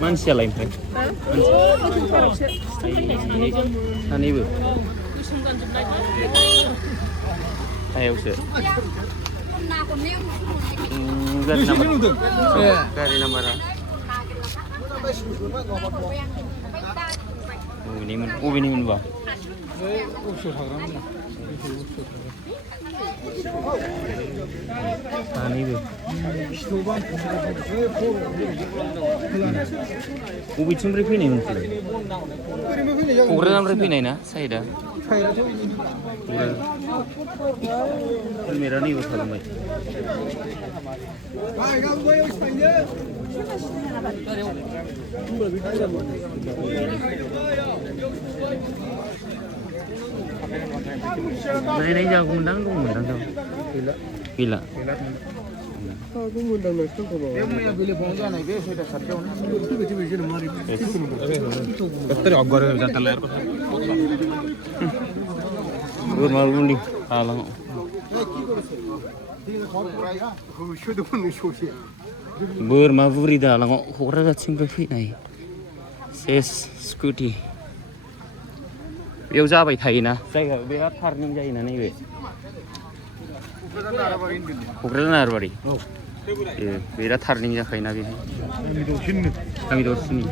मानसियालाय ओमफ्राय सानैबो सायावसो गारि नाम्बारा बबेनिमोनबा सानैबो बबेथिंनिफ्राय फैनायमोन क'क्राझारनिफ्राय फैनाय ना साइडआ हेलमेटआ नैबो थालांबाय नायनाय जागौमोनदां दंमोनदां गैला बोरमा मुलि हालाङाव बोरमा बुरि दालाङाव क'क्राझारथिंनिफ्राय फैनाय सेस स्कुटि बेयाव जाबाय थायोना जायगा बिराद टार्निं जायोना नैबे क'क्राझार नारबारि बिराद टार्निं जाखायोना बेहाय गामि दरसिनि